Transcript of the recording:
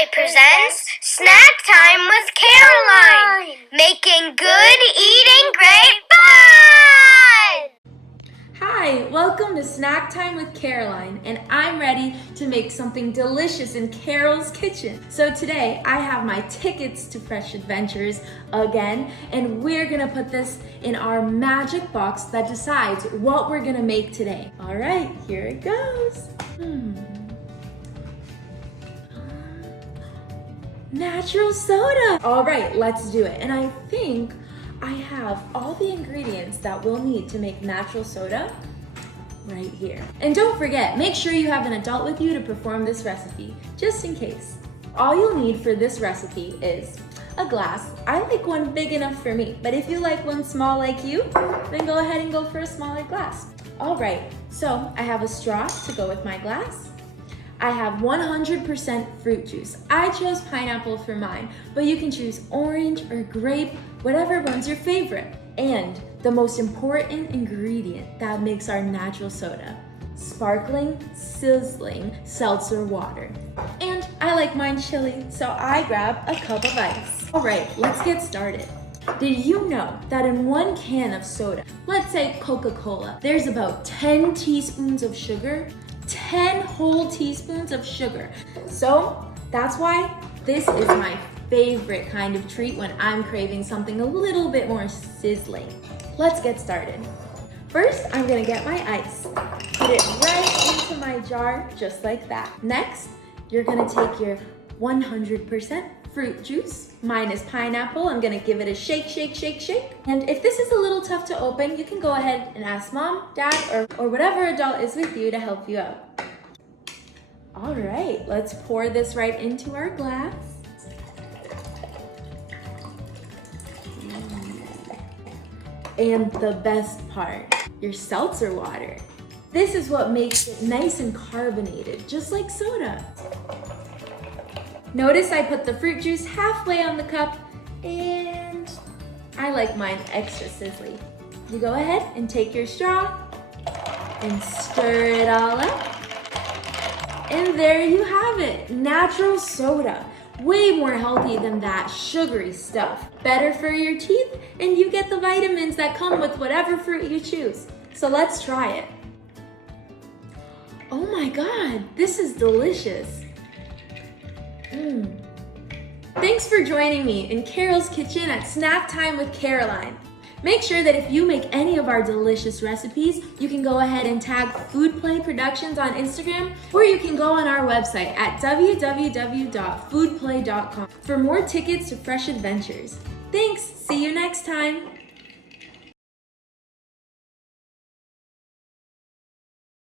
FoodPlay presents Snack Time with Caroline, making good eating great fun! Hi, welcome to Snack Time with Caroline, and I'm ready to make something delicious in Carol's kitchen. So today, I have my tickets to Fresh Adventures again, and we're gonna put this in our magic box that decides what we're gonna make today. All right, here it goes. Natural soda. All right, let's do it. And I think I have all the ingredients that we'll need to make natural soda right here. And don't forget, make sure you have an adult with you to perform this recipe, just in case. All you'll need for this recipe is a glass. I like one big enough for me, but if you like one small like you, then go ahead and go for a smaller glass. All right, so I have a straw to go with my glass. I have 100% fruit juice. I chose pineapple for mine, but you can choose orange or grape, whatever one's your favorite. And the most important ingredient that makes our natural soda, sparkling, sizzling seltzer water. And I like mine chilly, so I grab a cup of ice. All right, let's get started. Did you know that in 1 can of soda, let's say Coca-Cola, there's about 10 teaspoons of sugar? 10 whole teaspoons of sugar. So that's why this is my favorite kind of treat when I'm craving something a little bit more sizzling. Let's get started. First, I'm gonna get my ice, put it right into my jar, just like that. Next, you're gonna take your 100% fruit juice. Mine is pineapple. I'm gonna give it a shake, shake, shake, shake. And if this is a little tough to open, you can go ahead and ask mom, dad, or whatever adult is with you to help you out. All right, let's pour this right into our glass. And the best part, your seltzer water. This is what makes it nice and carbonated, just like soda. Notice I put the fruit juice halfway on the cup, and I like mine extra sizzly. You go ahead and take your straw and stir it all up. And there you have it, natural soda. Way more healthy than that sugary stuff. Better for your teeth, and you get the vitamins that come with whatever fruit you choose. So let's try it. Oh my God, this is delicious. Thanks for joining me in Carol's kitchen at Snack Time with Caroline. Make sure that if you make any of our delicious recipes, you can go ahead and tag FoodPlay Productions on Instagram, or you can go on our website at www.foodplay.com for more tickets to Fresh Adventures. Thanks, see you next time.